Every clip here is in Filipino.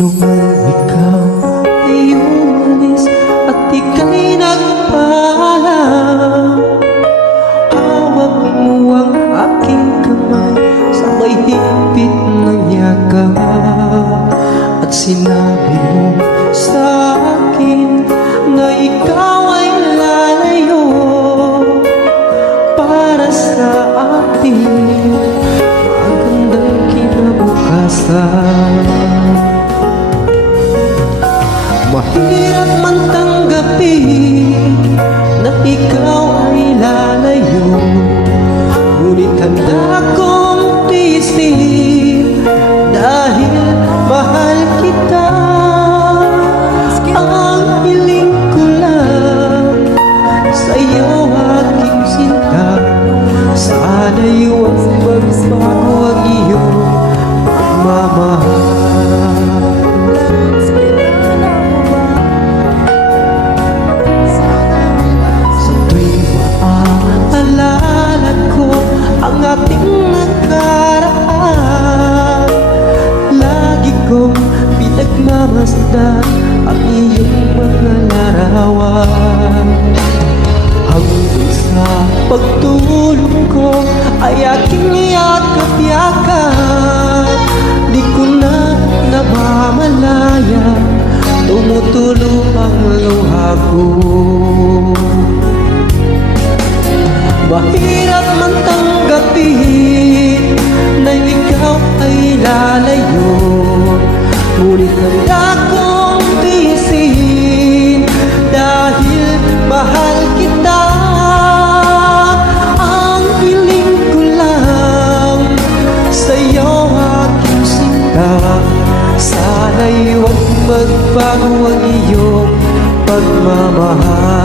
nung ikaw ay umalis at ika'y nagpaalam, hawak mo ang aking kamay, sabay higpit ng yakap, at sinabi mo sa akin na ikaw ay lalayo para sa ating magandang kinabukasan. Mahirap man tanggapin na ikaw ay lalayo, ngunit handa kong tiisin dahil mahal kita. Ang hiling ko lang sa'yo, aking sinta, sana'y huwag magbago ang iyong pagmamahal. Ang ating nakaraan, lagi kong pinagmamasdan ang iyong mga larawan. Hanggang sa pagtulog ko ay aking yakap-yakap, di ko na namamalaya, tumutulo ang luha ko. Mahirap man tanggapin na ikaw ay lalayo, ngunit handa kong tiisin dahil mahal kita. Ang hiling ko lang sa'yo, aking sinta, sana'y huwag magbago ang iyong pagmamahal.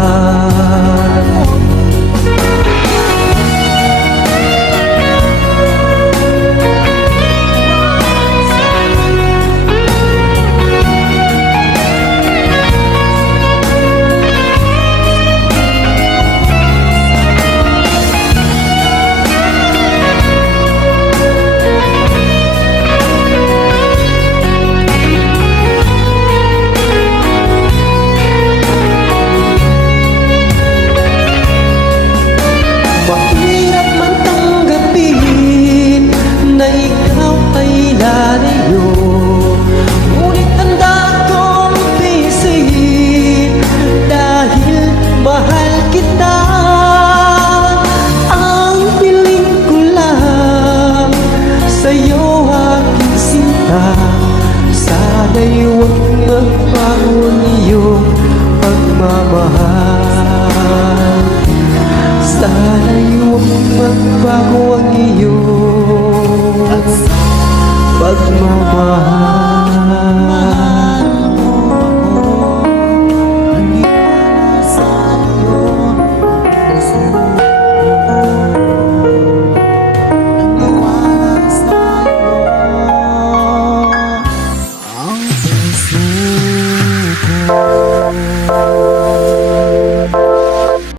Sana'y huwag magbago ang iyong pagmamahal. Sana'y huwag magbago ang iyong pagmamahal.